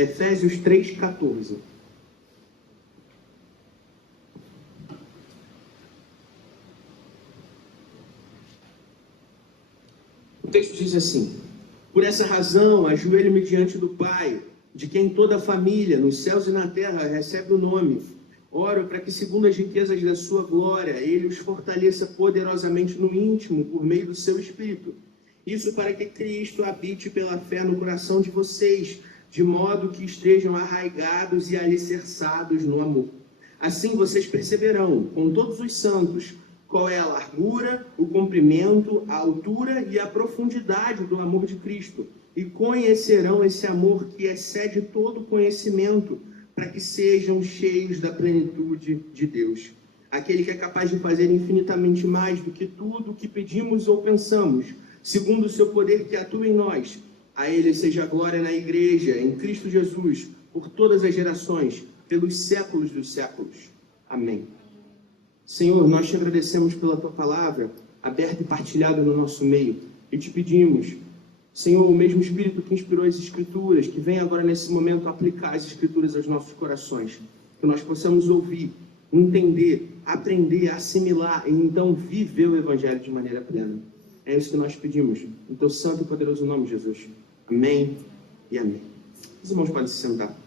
Efésios 3,14. O texto diz assim: por essa razão, ajoelho-me diante do Pai, de quem toda a família, nos céus e na terra, recebe o nome. Oro para que, segundo as riquezas da sua glória, Ele os fortaleça poderosamente no íntimo, por meio do seu Espírito. Isso para que Cristo habite pela fé no coração de vocês, de modo que estejam arraigados e alicerçados no amor. Assim vocês perceberão, com todos os santos, qual é a largura, o comprimento, a altura e a profundidade do amor de Cristo, e conhecerão esse amor que excede todo conhecimento, para que sejam cheios da plenitude de Deus. Aquele que é capaz de fazer infinitamente mais do que tudo o que pedimos ou pensamos, segundo o seu poder que atua em nós. A Ele seja a glória na Igreja, em Cristo Jesus, por todas as gerações, pelos séculos dos séculos. Amém. Senhor, nós te agradecemos pela Tua palavra, aberta e partilhada no nosso meio, e te pedimos, Senhor, o mesmo Espírito que inspirou as Escrituras, que vem agora nesse momento aplicar as Escrituras aos nossos corações, que nós possamos ouvir, entender, aprender, assimilar e então viver o Evangelho de maneira plena. É isso que nós pedimos, em Teu santo e poderoso nome, Jesus. Amém e amém. Os irmãos podem se sentar.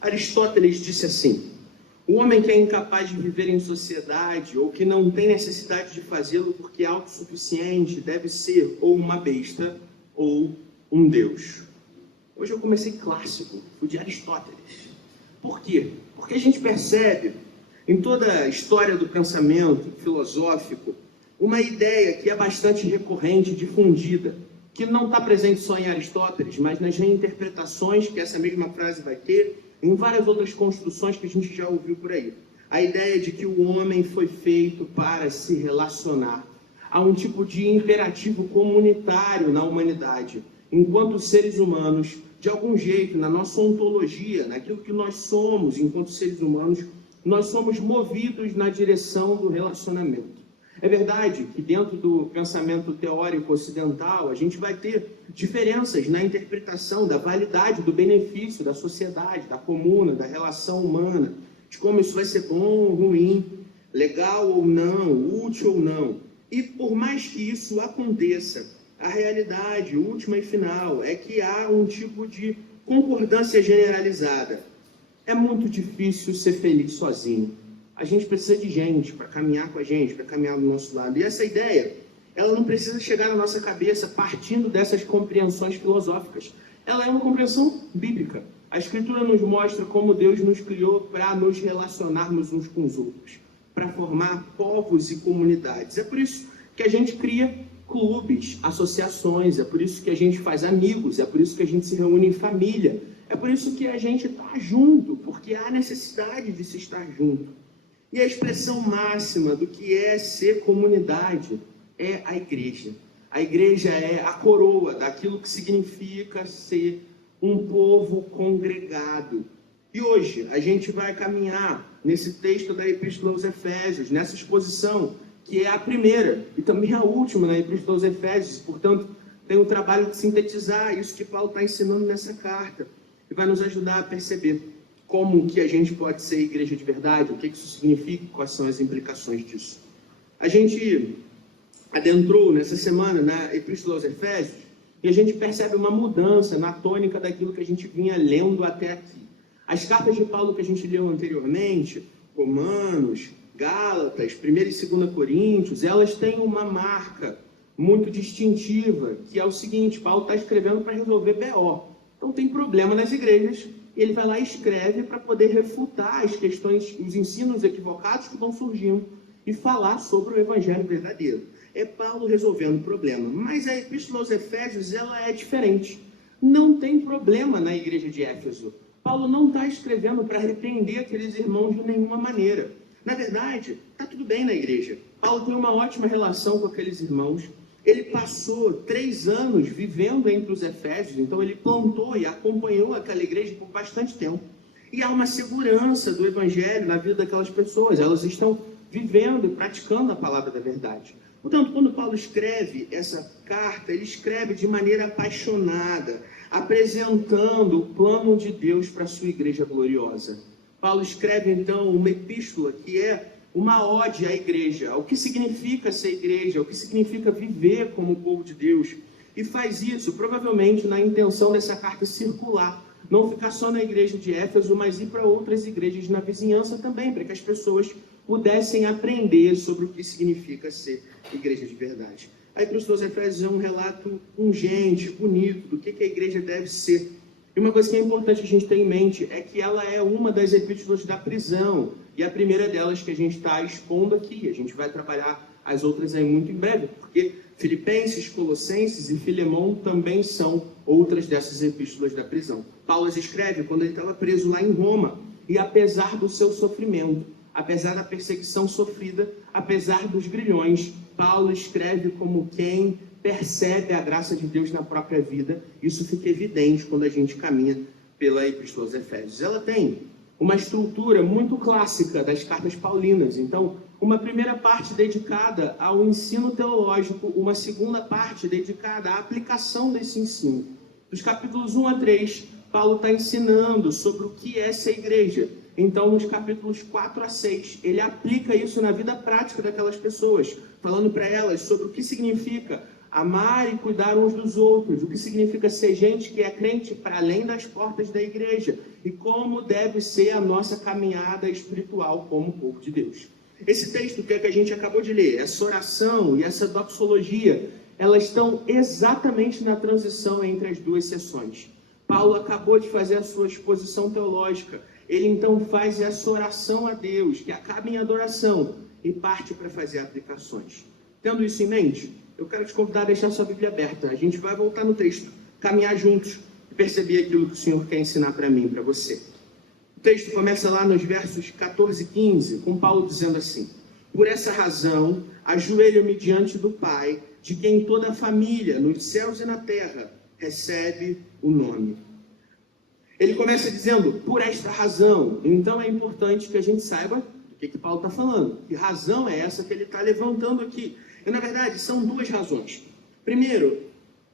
Aristóteles disse assim: o homem que é incapaz de viver em sociedade ou que não tem necessidade de fazê-lo porque é autossuficiente deve ser ou uma besta ou um deus. Hoje eu comecei clássico, fui de Aristóteles. Por quê? Porque a gente percebe em toda a história do pensamento filosófico uma ideia que é bastante recorrente, difundida, que não está presente só em Aristóteles, mas nas reinterpretações que essa mesma frase vai ter, em várias outras construções que a gente já ouviu por aí. A ideia de que o homem foi feito para se relacionar. Há um tipo de imperativo comunitário na humanidade. Enquanto seres humanos, de algum jeito, na nossa ontologia, naquilo que nós somos enquanto seres humanos, nós somos movidos na direção do relacionamento. É verdade que dentro do pensamento teórico ocidental, a gente vai ter diferenças na interpretação da validade, do benefício da sociedade, da comuna, da relação humana, de como isso vai ser bom ou ruim, legal ou não, útil ou não. E por mais que isso aconteça, a realidade última e final é que há um tipo de concordância generalizada. É muito difícil ser feliz sozinho. A gente precisa de gente para caminhar com a gente, para caminhar do nosso lado. E essa ideia, ela não precisa chegar na nossa cabeça partindo dessas compreensões filosóficas. Ela é uma compreensão bíblica. A Escritura nos mostra como Deus nos criou para nos relacionarmos uns com os outros, para formar povos e comunidades. É por isso que a gente cria clubes, associações, é por isso que a gente faz amigos, é por isso que a gente se reúne em família, é por isso que a gente está junto, porque há necessidade de se estar junto. E a expressão máxima do que é ser comunidade é a igreja. A igreja é a coroa daquilo que significa ser um povo congregado. E hoje a gente vai caminhar nesse texto da Epístola aos Efésios, nessa exposição, que é a primeira e também a última na Epístola aos Efésios. Portanto, tem o trabalho de sintetizar isso que Paulo está ensinando nessa carta, e vai nos ajudar a perceber como que a gente pode ser igreja de verdade, o que isso significa, quais são as implicações disso. A gente adentrou nessa semana na Epístola aos Efésios e a gente percebe uma mudança na tônica daquilo que a gente vinha lendo até aqui. As cartas de Paulo que a gente leu anteriormente, Romanos, Gálatas, 1 e 2 Coríntios, elas têm uma marca muito distintiva, que é o seguinte: Paulo está escrevendo para resolver BO. Então tem problema nas igrejas, e ele vai lá e escreve para poder refutar as questões, os ensinos equivocados que vão surgindo e falar sobre o evangelho verdadeiro. É Paulo resolvendo o problema. Mas a Epístola aos Efésios, ela é diferente. Não tem problema na igreja de Éfeso. Paulo não está escrevendo para repreender aqueles irmãos de nenhuma maneira. Na verdade, está tudo bem na igreja. Paulo tem uma ótima relação com aqueles irmãos. Ele passou 3 anos vivendo entre os Efésios, então ele plantou e acompanhou aquela igreja por bastante tempo. E há uma segurança do evangelho na vida daquelas pessoas. Elas estão vivendo e praticando a palavra da verdade. Portanto, quando Paulo escreve essa carta, ele escreve de maneira apaixonada, apresentando o plano de Deus para a sua igreja gloriosa. Paulo escreve, então, uma epístola que é uma ode à igreja, ao que significa ser igreja, ao que significa viver como povo de Deus. E faz isso, provavelmente, na intenção dessa carta circular. Não ficar só na igreja de Éfeso, mas ir para outras igrejas na vizinhança também, para que as pessoas pudessem aprender sobre o que significa ser igreja de verdade. A Epístola aos Efésios é um relato pungente, bonito, do que a igreja deve ser. E uma coisa que é importante a gente ter em mente é que ela é uma das epístolas da prisão, e a primeira delas que a gente está expondo aqui. A gente vai trabalhar as outras aí muito em breve, porque Filipenses, Colossenses e Filemão também são outras dessas epístolas da prisão. Paulo as escreve quando ele estava preso lá em Roma, e apesar do seu sofrimento, apesar da perseguição sofrida, apesar dos grilhões, Paulo escreve como quem percebe a graça de Deus na própria vida. Isso fica evidente quando a gente caminha pela Epístola aos Efésios. Ela tem uma estrutura muito clássica das cartas paulinas. Então, uma primeira parte dedicada ao ensino teológico, uma segunda parte dedicada à aplicação desse ensino. Dos capítulos 1 a 3, Paulo está ensinando sobre o que é ser igreja. Então, nos capítulos 4 a 6, ele aplica isso na vida prática daquelas pessoas, falando para elas sobre o que significa amar e cuidar uns dos outros, o que significa ser gente que é crente para além das portas da igreja, e como deve ser a nossa caminhada espiritual como povo de Deus. Esse texto que a gente acabou de ler, essa oração e essa doxologia, elas estão exatamente na transição entre as duas sessões. Paulo acabou de fazer a sua exposição teológica. Ele então faz essa oração a Deus, que acaba em adoração, e parte para fazer aplicações. Tendo isso em mente, eu quero te convidar a deixar sua Bíblia aberta. A gente vai voltar no texto, caminhar juntos e perceber aquilo que o Senhor quer ensinar para mim e para você. O texto começa lá nos versos 14 e 15, com Paulo dizendo assim: por essa razão, ajoelho-me diante do Pai, de quem toda a família, nos céus e na terra, recebe o nome. Ele começa dizendo, por esta razão. Então é importante que a gente saiba do que Paulo está falando. Que razão é essa que ele está levantando aqui? E, na verdade, são duas razões. Primeiro,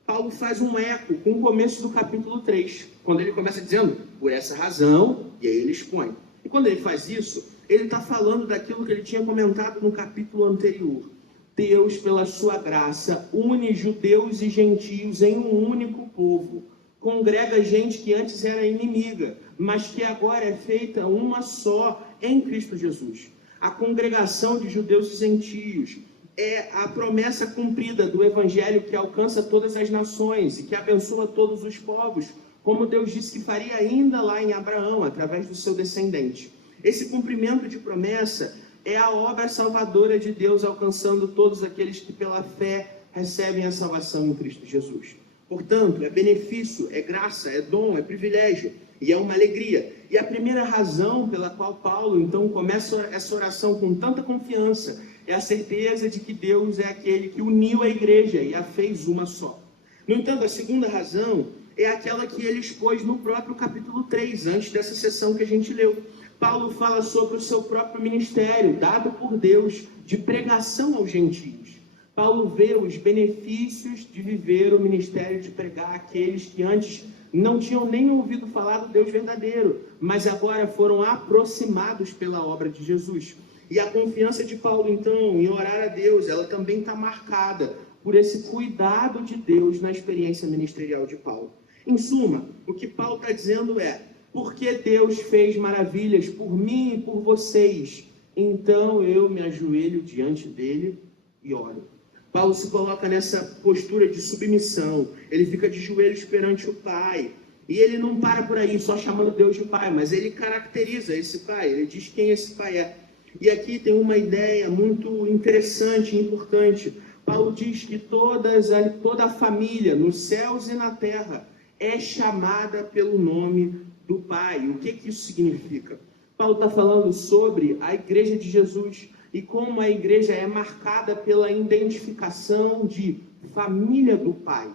Paulo faz um eco com o começo do capítulo 3, quando ele começa dizendo, por essa razão, e aí ele expõe. E quando ele faz isso, ele está falando daquilo que ele tinha comentado no capítulo anterior. Deus, pela sua graça, une judeus e gentios em um único povo. Congrega gente que antes era inimiga, mas que agora é feita uma só em Cristo Jesus. A congregação de judeus e gentios é a promessa cumprida do Evangelho que alcança todas as nações e que abençoa todos os povos, como Deus disse que faria ainda lá em Abraão, através do seu descendente. Esse cumprimento de promessa é a obra salvadora de Deus, alcançando todos aqueles que pela fé recebem a salvação em Cristo Jesus. Portanto, é benefício, é graça, é dom, é privilégio e é uma alegria. E a primeira razão pela qual Paulo, então, começa essa oração com tanta confiança é a certeza de que Deus é aquele que uniu a igreja e a fez uma só. No entanto, a segunda razão é aquela que ele expôs no próprio capítulo 3, antes dessa sessão que a gente leu. Paulo fala sobre o seu próprio ministério, dado por Deus, de pregação aos gentios. Paulo vê os benefícios de viver o ministério de pregar àqueles que antes não tinham nem ouvido falar do Deus verdadeiro, mas agora foram aproximados pela obra de Jesus. E a confiança de Paulo, então, em orar a Deus, ela também está marcada por esse cuidado de Deus na experiência ministerial de Paulo. Em suma, o que Paulo está dizendo é, porque Deus fez maravilhas por mim e por vocês, então eu me ajoelho diante dele e oro. Paulo se coloca nessa postura de submissão, ele fica de joelhos perante o Pai, e ele não para por aí só chamando Deus de Pai, mas ele caracteriza esse Pai, ele diz quem esse Pai é. E aqui tem uma ideia muito interessante e importante. Paulo diz que toda a família, nos céus e na terra, é chamada pelo nome do Pai. O que isso significa? Paulo está falando sobre a igreja de Jesus e como a igreja é marcada pela identificação de família do Pai.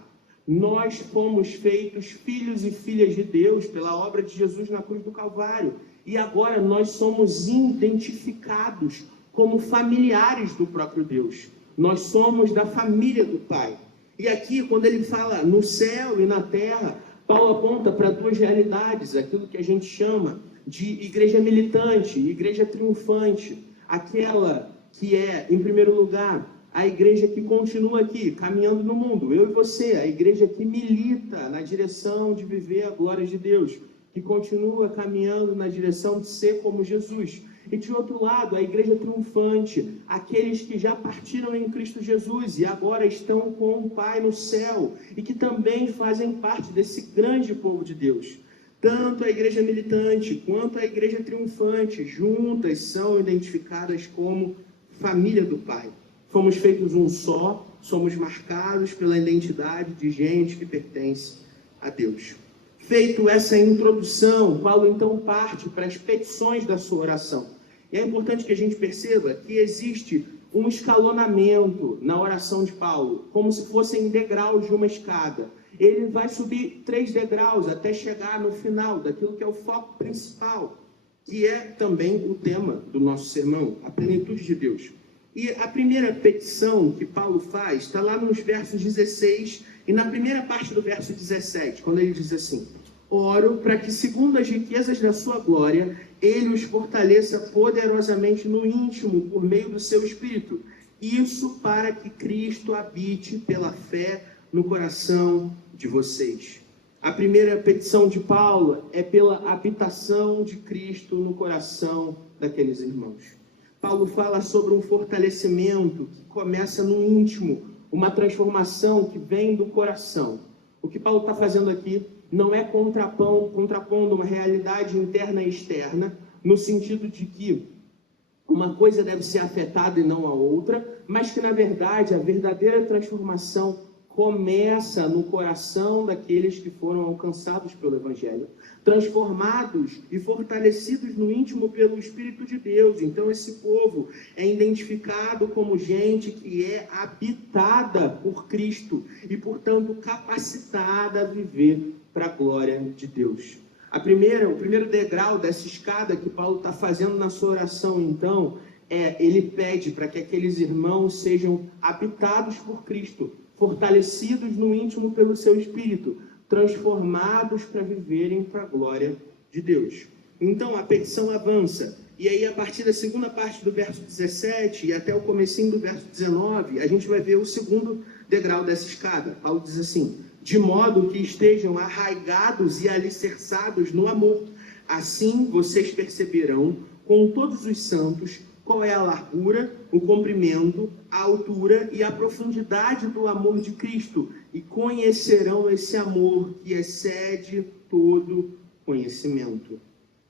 Nós fomos feitos filhos e filhas de Deus pela obra de Jesus na cruz do Calvário. E agora nós somos identificados como familiares do próprio Deus. Nós somos da família do Pai. E aqui, quando ele fala no céu e na terra, Paulo aponta para duas realidades, aquilo que a gente chama de igreja militante, igreja triunfante. Aquela que é, em primeiro lugar, a igreja que continua aqui, caminhando no mundo, eu e você, a igreja que milita na direção de viver a glória de Deus, que continua caminhando na direção de ser como Jesus. E de outro lado, a igreja triunfante, aqueles que já partiram em Cristo Jesus e agora estão com o Pai no céu e que também fazem parte desse grande povo de Deus. Tanto a igreja militante quanto a igreja triunfante, juntas são identificadas como família do Pai. Fomos feitos um só, somos marcados pela identidade de gente que pertence a Deus. Feito essa introdução, Paulo então parte para as petições da sua oração. E é importante que a gente perceba que existe um escalonamento na oração de Paulo, como se fossem degraus de uma escada. Ele vai subir 3 degraus até chegar no final daquilo que é o foco principal, que é também o tema do nosso sermão, a plenitude de Deus. E a primeira petição que Paulo faz está lá nos versos 16 e na primeira parte do verso 17, quando ele diz assim: oro para que, segundo as riquezas da sua glória, ele os fortaleça poderosamente no íntimo, por meio do seu Espírito. Isso para que Cristo habite pela fé no coração de vocês. A primeira petição de Paulo é pela habitação de Cristo no coração daqueles irmãos. Paulo fala sobre um fortalecimento que começa no íntimo, uma transformação que vem do coração. O que Paulo está fazendo aqui não é contrapondo uma realidade interna e externa, no sentido de que uma coisa deve ser afetada e não a outra, mas que, na verdade, a verdadeira transformação começa no coração daqueles que foram alcançados pelo Evangelho, transformados e fortalecidos no íntimo pelo Espírito de Deus. Então esse povo é identificado como gente que é habitada por Cristo e, portanto, capacitada a viver para a glória de Deus. O primeiro degrau dessa escada que Paulo está fazendo na sua oração, então, ele pede para que aqueles irmãos sejam habitados por Cristo, fortalecidos no íntimo pelo seu Espírito, transformados para viverem para a glória de Deus. Então a petição avança, e aí a partir da segunda parte do verso 17 e até o comecinho do verso 19, a gente vai ver o segundo degrau dessa escada. Paulo diz assim: de modo que estejam arraigados e alicerçados no amor. Assim vocês perceberão com todos os santos qual é a largura, o comprimento, a altura e a profundidade do amor de Cristo, e conhecerão esse amor que excede todo conhecimento.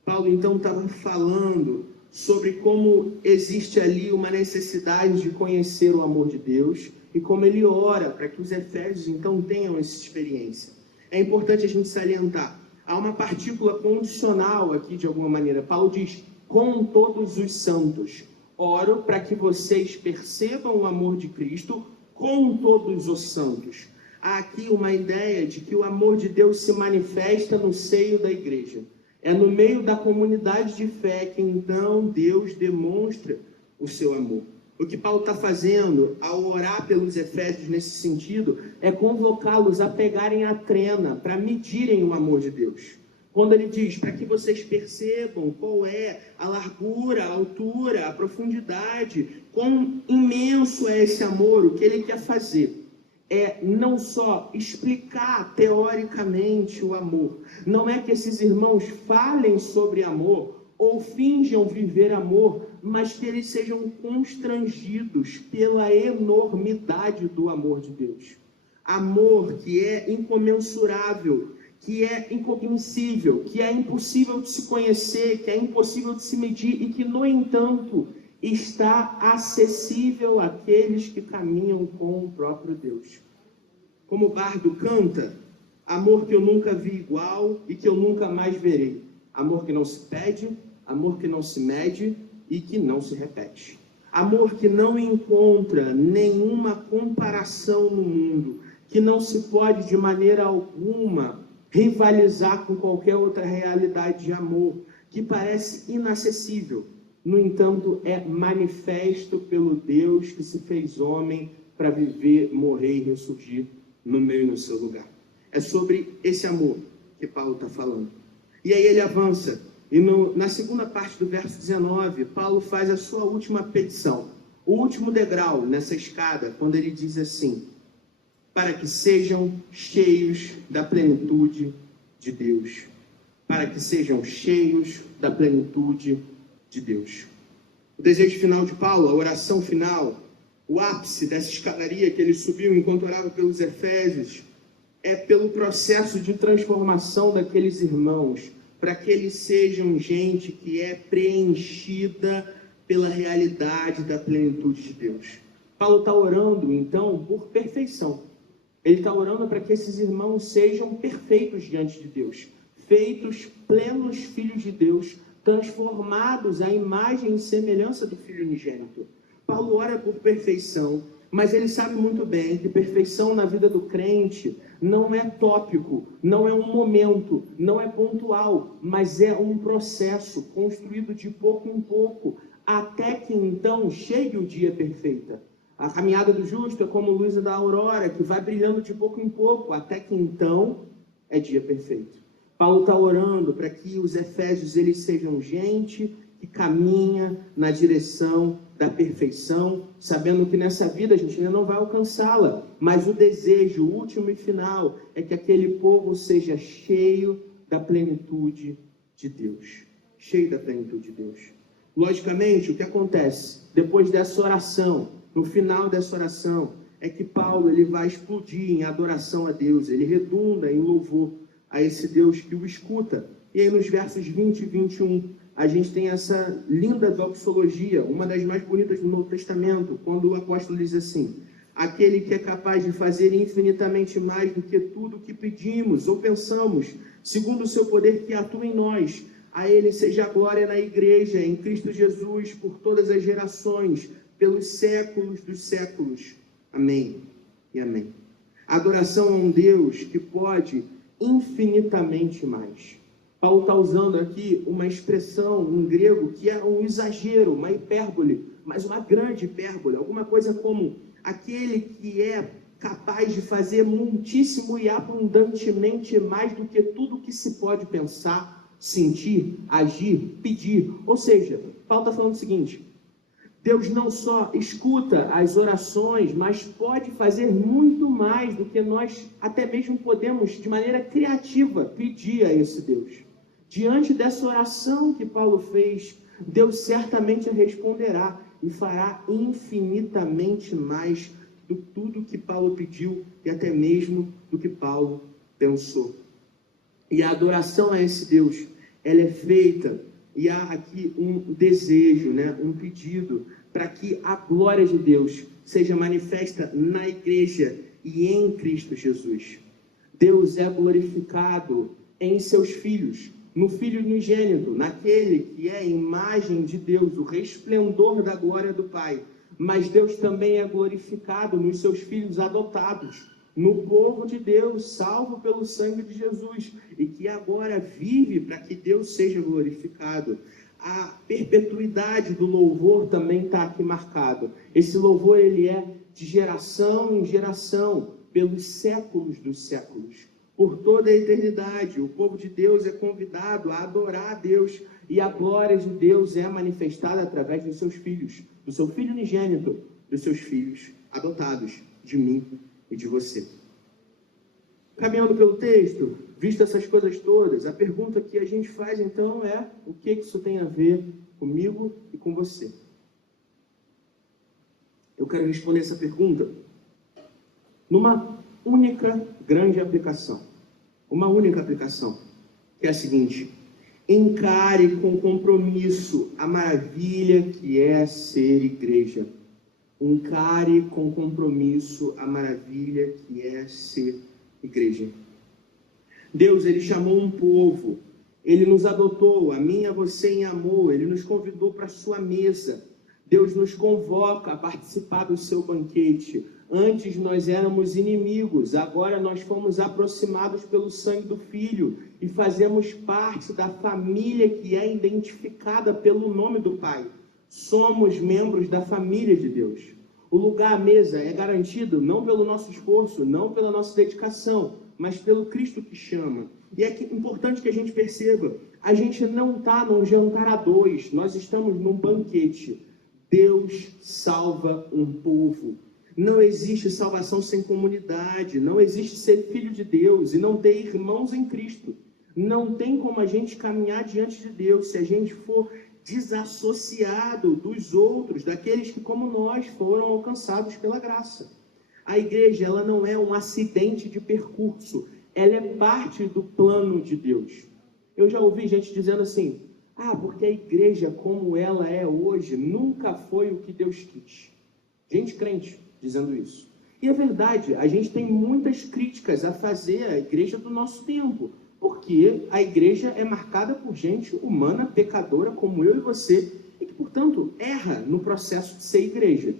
Paulo então estava falando sobre como existe ali uma necessidade de conhecer o amor de Deus e como ele ora para que os efésios então tenham essa experiência. É importante a gente salientar, há uma partícula condicional aqui de alguma maneira. Paulo diz: com todos os santos. Oro para que vocês percebam o amor de Cristo com todos os santos. Há aqui uma ideia de que o amor de Deus se manifesta no seio da igreja. É no meio da comunidade de fé que então Deus demonstra o seu amor. O que Paulo está fazendo ao orar pelos efésios nesse sentido é convocá-los a pegarem a trena para medirem o amor de Deus. Quando ele diz para que vocês percebam qual é a largura, a altura, a profundidade, quão imenso é esse amor, o que ele quer fazer é não só explicar teoricamente o amor, não é que esses irmãos falem sobre amor ou finjam viver amor, mas que eles sejam constrangidos pela enormidade do amor de Deus. Amor que é incomensurável, que é incognoscível, que é impossível de se conhecer, que é impossível de se medir e que, no entanto, está acessível àqueles que caminham com o próprio Deus. Como o bardo canta: amor que eu nunca vi igual e que eu nunca mais verei. Amor que não se pede, amor que não se mede e que não se repete. Amor que não encontra nenhuma comparação no mundo, que não se pode de maneira alguma rivalizar com qualquer outra realidade de amor, que parece inacessível. No entanto, é manifesto pelo Deus que se fez homem para viver, morrer e ressurgir no meu e no seu lugar. É sobre esse amor que Paulo está falando. E aí ele avança, e na segunda parte do verso 19, Paulo faz a sua última petição, o último degrau nessa escada, quando ele diz assim: para que sejam cheios da plenitude de Deus. Para que sejam cheios da plenitude de Deus. O desejo final de Paulo, a oração final, o ápice dessa escadaria que ele subiu enquanto orava pelos Efésios, é pelo processo de transformação daqueles irmãos, para que eles sejam gente que é preenchida pela realidade da plenitude de Deus. Paulo está orando, então, por perfeição. Ele está orando para que esses irmãos sejam perfeitos diante de Deus, feitos plenos filhos de Deus, transformados à imagem e semelhança do Filho unigênito. Paulo ora por perfeição, mas ele sabe muito bem que perfeição na vida do crente não é tópico, não é um momento, não é pontual, mas é um processo construído de pouco em pouco, até que então chegue o dia perfeito. A caminhada do justo é como a luz da aurora, que vai brilhando de pouco em pouco, até que então é dia perfeito. Paulo está orando para que os Efésios eles sejam gente que caminha na direção da perfeição, sabendo que nessa vida a gente ainda não vai alcançá-la, mas o desejo último e final é que aquele povo seja cheio da plenitude de Deus. Cheio da plenitude de Deus. Logicamente, o que acontece depois dessa oração, no final dessa oração, é que Paulo ele vai explodir em adoração a Deus, ele redunda em louvor a esse Deus que o escuta. E aí nos versos 20 e 21, a gente tem essa linda doxologia, uma das mais bonitas do Novo Testamento, quando o apóstolo diz assim: aquele que é capaz de fazer infinitamente mais do que tudo que pedimos ou pensamos, segundo o seu poder que atua em nós, a ele seja a glória na igreja, em Cristo Jesus, por todas as gerações, pelos séculos dos séculos. Amém e amém. A adoração a um Deus que pode infinitamente mais. Paulo está usando aqui uma expressão em grego que é um exagero, uma hipérbole, mas uma grande hipérbole, alguma coisa como aquele que é capaz de fazer muitíssimo e abundantemente mais do que tudo que se pode pensar, sentir, agir, pedir. Ou seja, Paulo está falando o seguinte: Deus não só escuta as orações, mas pode fazer muito mais do que nós até mesmo podemos, de maneira criativa, pedir a esse Deus. Diante dessa oração que Paulo fez, Deus certamente responderá e fará infinitamente mais do tudo que Paulo pediu e até mesmo do que Paulo pensou. E a adoração a esse Deus, ela é feita, e há aqui um desejo, um pedido, para que a glória de Deus seja manifesta na igreja e em Cristo Jesus. Deus é glorificado em seus filhos, no Filho unigênito, naquele que é a imagem de Deus, o resplendor da glória do Pai. Mas Deus também é glorificado nos seus filhos adotados, no povo de Deus, salvo pelo sangue de Jesus, e que agora vive para que Deus seja glorificado. A perpetuidade do louvor também está aqui marcado. Esse louvor ele é de geração em geração, pelos séculos dos séculos. Por toda a eternidade, o povo de Deus é convidado a adorar a Deus, e a glória de Deus é manifestada através dos seus filhos, do seu Filho unigênito, dos seus filhos adotados, de mim e de você. Caminhando pelo texto, visto essas coisas todas, a pergunta que a gente faz então é: o que isso tem a ver comigo e com você? Eu quero responder essa pergunta numa única grande aplicação. Uma única aplicação, que é a seguinte: encare com compromisso a maravilha que é ser igreja. Encare com compromisso a maravilha que é ser igreja. Deus, ele chamou um povo, ele nos adotou, a mim e a você em amor, ele nos convidou para a sua mesa, Deus nos convoca a participar do seu banquete. Antes nós éramos inimigos, agora nós fomos aproximados pelo sangue do Filho e fazemos parte da família que é identificada pelo nome do Pai. Somos membros da família de Deus. O lugar à mesa é garantido não pelo nosso esforço, não pela nossa dedicação, mas pelo Cristo que chama. E é importante que a gente perceba, a gente não está num jantar a dois, nós estamos num banquete. Deus salva um povo. Não existe salvação sem comunidade, não existe ser filho de Deus e não ter irmãos em Cristo. Não tem como a gente caminhar diante de Deus se a gente for desassociado dos outros, daqueles que, como nós, foram alcançados pela graça. A igreja, ela não é um acidente de percurso, ela é parte do plano de Deus. Eu já ouvi gente dizendo assim, porque a igreja como ela é hoje nunca foi o que Deus quis. Gente crente dizendo isso. E é verdade, a gente tem muitas críticas a fazer à igreja do nosso tempo, porque a igreja é marcada por gente humana, pecadora, como eu e você, e que, portanto, erra no processo de ser igreja.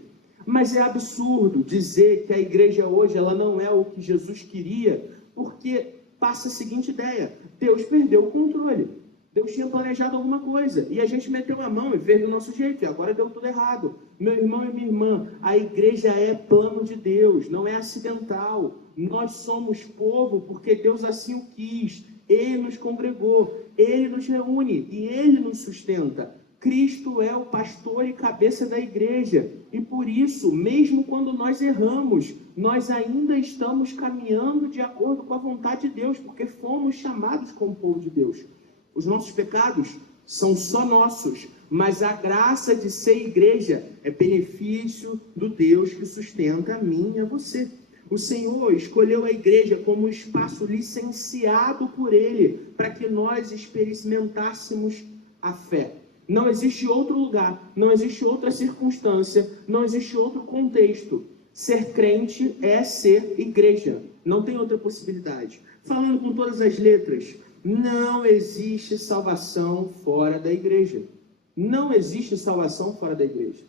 Mas é absurdo dizer que a igreja hoje ela não é o que Jesus queria, porque passa a seguinte ideia, Deus perdeu o controle. Deus tinha planejado alguma coisa, e a gente meteu a mão e fez do nosso jeito, e agora deu tudo errado. Meu irmão e minha irmã, a igreja é plano de Deus, não é acidental. Nós somos povo porque Deus assim o quis. Ele nos congregou, Ele nos reúne e Ele nos sustenta. Cristo é o pastor e cabeça da igreja, e por isso, mesmo quando nós erramos, nós ainda estamos caminhando de acordo com a vontade de Deus, porque fomos chamados como povo de Deus. Os nossos pecados são só nossos, mas a graça de ser igreja é benefício do Deus que sustenta a mim e a você. O Senhor escolheu a igreja como um espaço licenciado por Ele, para que nós experimentássemos a fé. Não existe outro lugar, não existe outra circunstância, não existe outro contexto. Ser crente é ser igreja, não tem outra possibilidade. Falando com todas as letras, não existe salvação fora da igreja. Não existe salvação fora da igreja.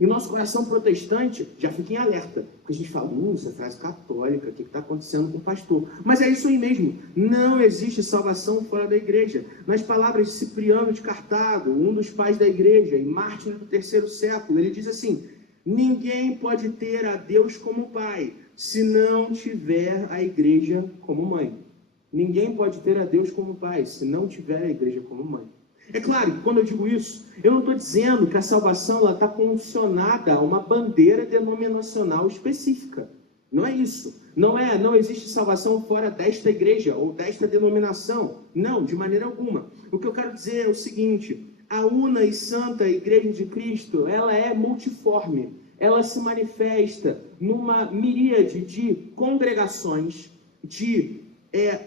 E o nosso coração protestante já fica em alerta, porque a gente fala, isso é frase católica, o que está acontecendo com o pastor? Mas é isso aí mesmo, não existe salvação fora da igreja. Nas palavras de Cipriano de Cartago, um dos pais da igreja, e mártir do 3º século, ele diz assim, ninguém pode ter a Deus como pai, se não tiver a igreja como mãe. Ninguém pode ter a Deus como pai, se não tiver a igreja como mãe. É claro que quando eu digo isso, eu não estou dizendo que a salvação está condicionada a uma bandeira denominacional específica. Não é isso. Não existe salvação fora desta igreja ou desta denominação. Não, de maneira alguma. O que eu quero dizer é o seguinte, a una e santa igreja de Cristo, ela é multiforme. Ela se manifesta numa miríade de congregações, de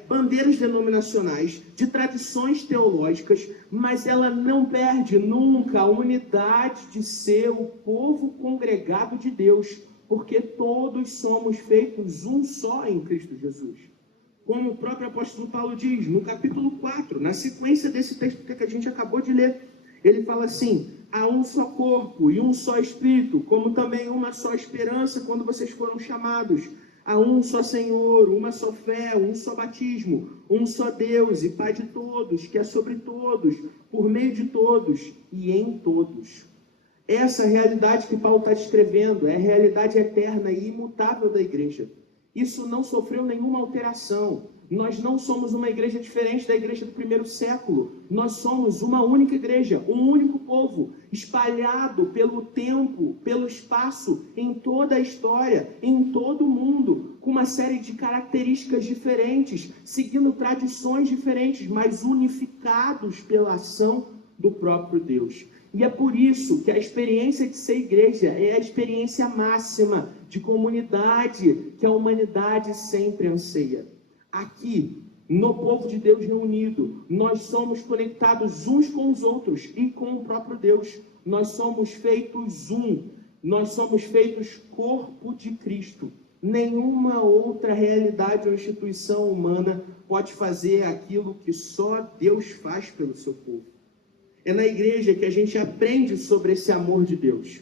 bandeiras denominacionais, de tradições teológicas, mas ela não perde nunca a unidade de ser o povo congregado de Deus, porque todos somos feitos um só em Cristo Jesus. Como o próprio apóstolo Paulo diz, no capítulo 4, na sequência desse texto que a gente acabou de ler, ele fala assim, há um só corpo e um só Espírito, como também uma só esperança quando vocês foram chamados. Há um só Senhor, uma só fé, um só batismo, um só Deus e Pai de todos, que é sobre todos, por meio de todos e em todos. Essa realidade que Paulo está descrevendo é a realidade eterna e imutável da igreja. Isso não sofreu nenhuma alteração. Nós não somos uma igreja diferente da igreja do 1º século. Nós somos uma única igreja, um único povo, espalhado pelo tempo, pelo espaço, em toda a história, em todo o mundo, com uma série de características diferentes, seguindo tradições diferentes, mas unificados pela ação do próprio Deus. E é por isso que a experiência de ser igreja é a experiência máxima de comunidade que a humanidade sempre anseia. Aqui, no povo de Deus reunido, nós somos conectados uns com os outros e com o próprio Deus. Nós somos feitos um, nós somos feitos corpo de Cristo. Nenhuma outra realidade ou instituição humana pode fazer aquilo que só Deus faz pelo seu povo. É na igreja que a gente aprende sobre esse amor de Deus.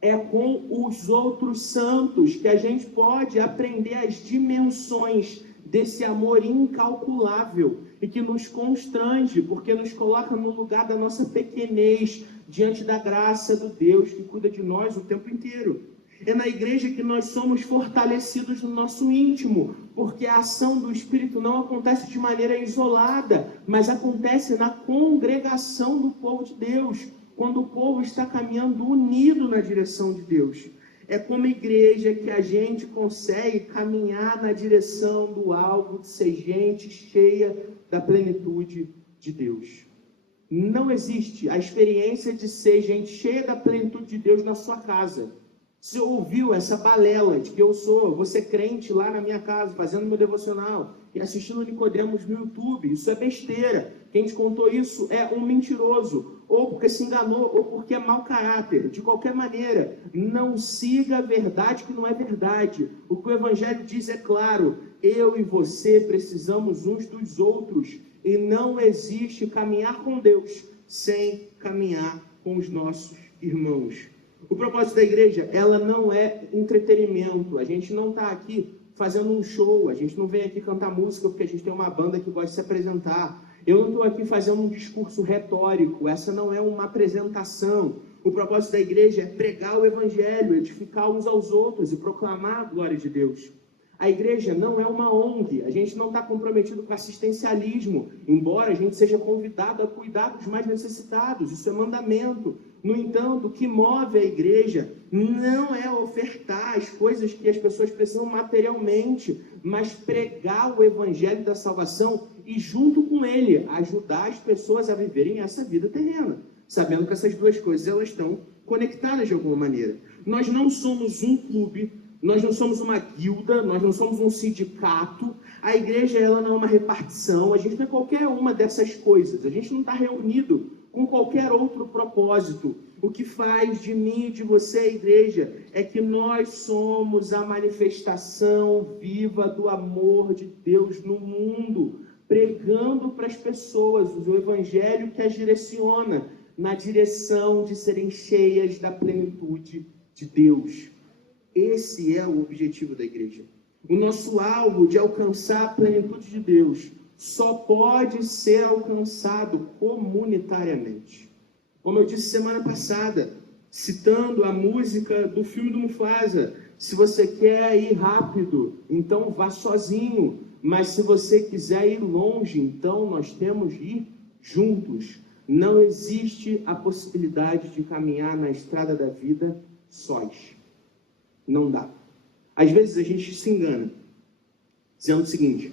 É com os outros santos que a gente pode aprender as dimensões desse amor incalculável e que nos constrange, porque nos coloca no lugar da nossa pequenez diante da graça do Deus que cuida de nós o tempo inteiro. É na igreja que nós somos fortalecidos no nosso íntimo, porque a ação do Espírito não acontece de maneira isolada, mas acontece na congregação do povo de Deus, quando o povo está caminhando unido na direção de Deus. É como igreja que a gente consegue caminhar na direção do alvo de ser gente cheia da plenitude de Deus. Não existe a experiência de ser gente cheia da plenitude de Deus na sua casa. Você ouviu essa balela de que vou ser crente lá na minha casa, fazendo meu devocional e assistindo Nicodemos no YouTube? Isso é besteira. Quem te contou isso é um mentiroso, ou porque se enganou, ou porque é mau caráter. De qualquer maneira, não siga a verdade que não é verdade. O que o Evangelho diz é claro: eu e você precisamos uns dos outros, e não existe caminhar com Deus sem caminhar com os nossos irmãos. O propósito da igreja, ela não é entretenimento. A gente não está aqui fazendo um show, a gente não vem aqui cantar música porque a gente tem uma banda que gosta de se apresentar. Eu não estou aqui fazendo um discurso retórico, essa não é uma apresentação. O propósito da igreja é pregar o Evangelho, edificar uns aos outros e proclamar a glória de Deus. A igreja não é uma ONG, a gente não está comprometido com assistencialismo, embora a gente seja convidado a cuidar dos mais necessitados, isso é mandamento. No entanto, o que move a igreja não é ofertar as coisas que as pessoas precisam materialmente, mas pregar o Evangelho da salvação e, junto com ele, ajudar as pessoas a viverem essa vida terrena, sabendo que essas duas coisas elas estão conectadas de alguma maneira. Nós não somos um clube, nós não somos uma guilda, nós não somos um sindicato. A igreja ela não é uma repartição, a gente não é qualquer uma dessas coisas, a gente não está reunido com qualquer outro propósito. O que faz de mim e de você a igreja é que nós somos a manifestação viva do amor de Deus no mundo, pregando para as pessoas o Evangelho que as direciona na direção de serem cheias da plenitude de Deus. Esse é o objetivo da igreja. O nosso alvo de alcançar a plenitude de Deus só pode ser alcançado comunitariamente. Como eu disse semana passada, citando a música do filme do Mufasa, se você quer ir rápido, então vá sozinho, mas se você quiser ir longe, então nós temos que ir juntos. Não existe a possibilidade de caminhar na estrada da vida sós. Não dá. Às vezes a gente se engana, dizendo o seguinte: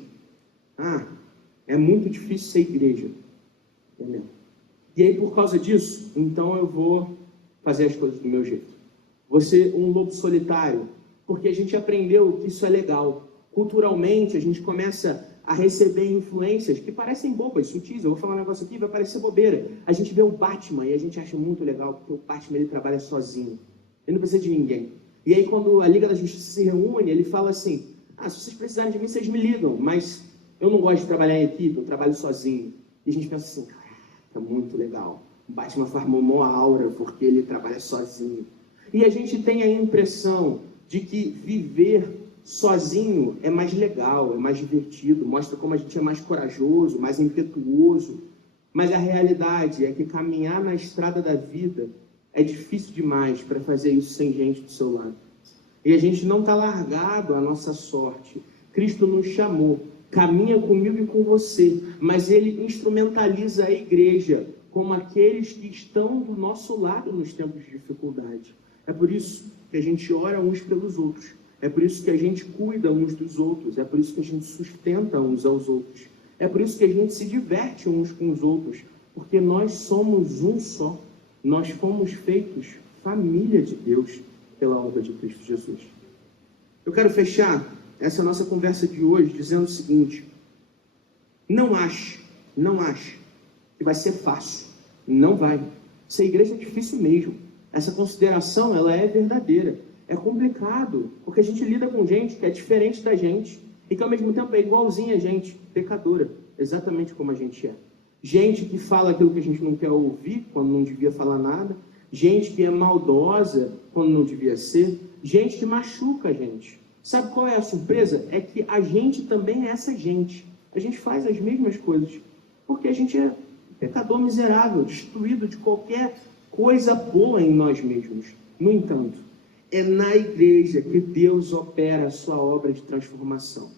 é muito difícil ser igreja. É mesmo. E aí, por causa disso, então eu vou fazer as coisas do meu jeito. Vou ser um lobo solitário, porque a gente aprendeu que isso é legal. Culturalmente, a gente começa a receber influências que parecem bobas, sutis. Eu vou falar um negócio aqui, vai parecer bobeira. A gente vê o Batman e a gente acha muito legal, porque o Batman ele trabalha sozinho. Ele não precisa de ninguém. E aí, quando a Liga da Justiça se reúne, ele fala assim: se vocês precisarem de mim, vocês me ligam, mas eu não gosto de trabalhar em equipe, eu trabalho sozinho. E a gente pensa assim: caraca, muito legal. O Batman formou uma aura porque ele trabalha sozinho. E a gente tem a impressão de que viver sozinho é mais legal, é mais divertido, mostra como a gente é mais corajoso, mais impetuoso. Mas a realidade é que caminhar na estrada da vida é difícil demais para fazer isso sem gente do seu lado. E a gente não está largado à nossa sorte. Cristo nos chamou, caminha comigo e com você, mas Ele instrumentaliza a igreja como aqueles que estão do nosso lado nos tempos de dificuldade. É por isso que a gente ora uns pelos outros. É por isso que a gente cuida uns dos outros. É por isso que a gente sustenta uns aos outros. É por isso que a gente se diverte uns com os outros. Porque nós somos um só. Nós fomos feitos família de Deus pela obra de Cristo Jesus. Eu quero fechar essa nossa conversa de hoje dizendo o seguinte: não ache que vai ser fácil. Não vai. Ser igreja é difícil mesmo. Essa consideração, ela é verdadeira. É complicado, porque a gente lida com gente que é diferente da gente e que ao mesmo tempo é igualzinha a gente, pecadora, exatamente como a gente é. gente que fala aquilo que a gente não quer ouvir, quando não devia falar nada, gente que é maldosa, quando não devia ser, gente que machuca a gente. Sabe qual é a surpresa? É que a gente também é essa gente. A gente faz as mesmas coisas, porque a gente é pecador miserável, destruído de qualquer coisa boa em nós mesmos. No entanto, é na igreja que Deus opera a sua obra de transformação.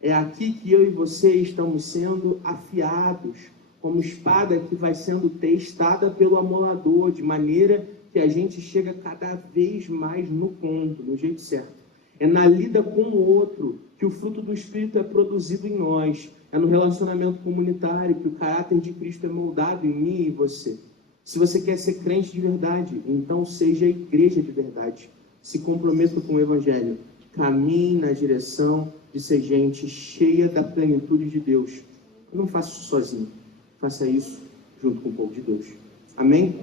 É aqui que eu e você estamos sendo afiados, como espada que vai sendo testada pelo amolador, de maneira que a gente chega cada vez mais no ponto, no jeito certo. É na lida com o outro que o fruto do Espírito é produzido em nós. É no relacionamento comunitário que o caráter de Cristo é moldado em mim e em você. Se você quer ser crente de verdade, então seja igreja de verdade. Se comprometa com o Evangelho. Caminhe na direção de ser gente cheia da plenitude de Deus. Eu não faço isso sozinho. Faça isso junto com o povo de Deus. Amém?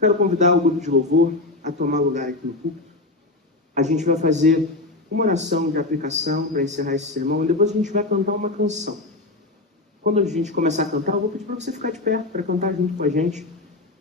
Quero convidar o grupo de louvor a tomar lugar aqui no púlpito. A gente vai fazer uma oração de aplicação para encerrar esse sermão e depois a gente vai cantar uma canção. Quando a gente começar a cantar, eu vou pedir para você ficar de pé para cantar junto com a gente.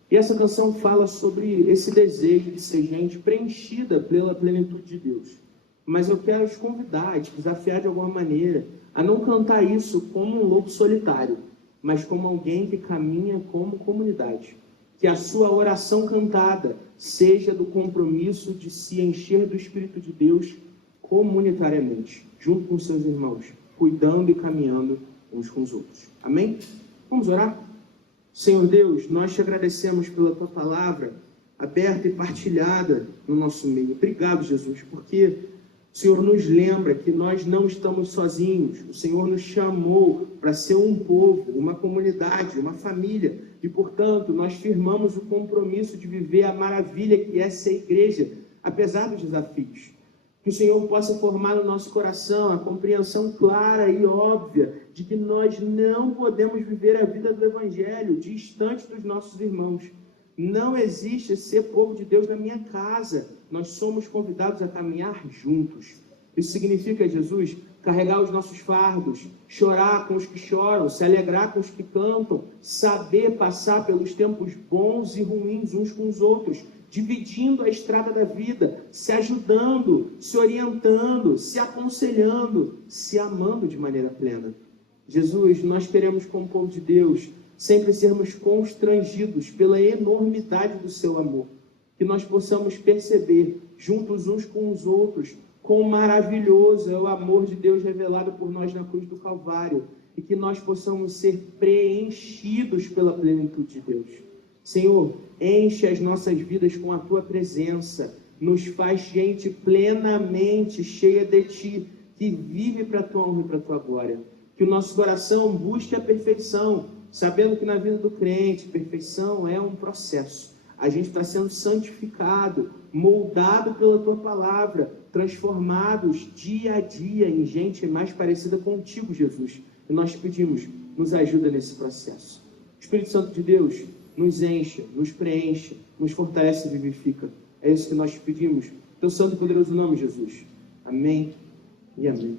E essa canção fala sobre esse desejo de ser gente preenchida pela plenitude de Deus. Mas eu quero te convidar, te desafiar de alguma maneira a não cantar isso como um lobo solitário, mas como alguém que caminha como comunidade. Que a sua oração cantada seja do compromisso de se encher do Espírito de Deus comunitariamente, junto com seus irmãos, cuidando e caminhando uns com os outros. Amém? Vamos orar? Senhor Deus, nós te agradecemos pela tua palavra aberta e partilhada no nosso meio. Obrigado, Jesus, porque o Senhor nos lembra que nós não estamos sozinhos. O Senhor nos chamou para ser um povo, uma comunidade, uma família. E, portanto, nós firmamos o compromisso de viver a maravilha que é ser igreja, apesar dos desafios. Que o Senhor possa formar no nosso coração a compreensão clara e óbvia de que nós não podemos viver a vida do Evangelho distante dos nossos irmãos. Não existe ser povo de Deus na minha casa. Nós somos convidados a caminhar juntos. Isso significa, Jesus, carregar os nossos fardos, chorar com os que choram, se alegrar com os que cantam, saber passar pelos tempos bons e ruins uns com os outros, dividindo a estrada da vida, se ajudando, se orientando, se aconselhando, se amando de maneira plena. Jesus, nós queremos, como povo de Deus, sempre sermos constrangidos pela enormidade do seu amor, que nós possamos perceber, juntos uns com os outros, quão maravilhoso é o amor de Deus revelado por nós na cruz do Calvário, e que nós possamos ser preenchidos pela plenitude de Deus. Senhor, enche as nossas vidas com a tua presença, nos faz gente plenamente cheia de ti, que vive para a tua honra e para a tua glória. Que o nosso coração busque a perfeição, sabendo que na vida do crente, perfeição é um processo. A gente está sendo santificado, moldado pela tua palavra, transformados dia a dia em gente mais parecida contigo, Jesus. E nós te pedimos, nos ajuda nesse processo. Espírito Santo de Deus, nos encha, nos preenche, nos fortalece e vivifica. É isso que nós te pedimos. Teu santo e poderoso nome, Jesus. Amém e amém.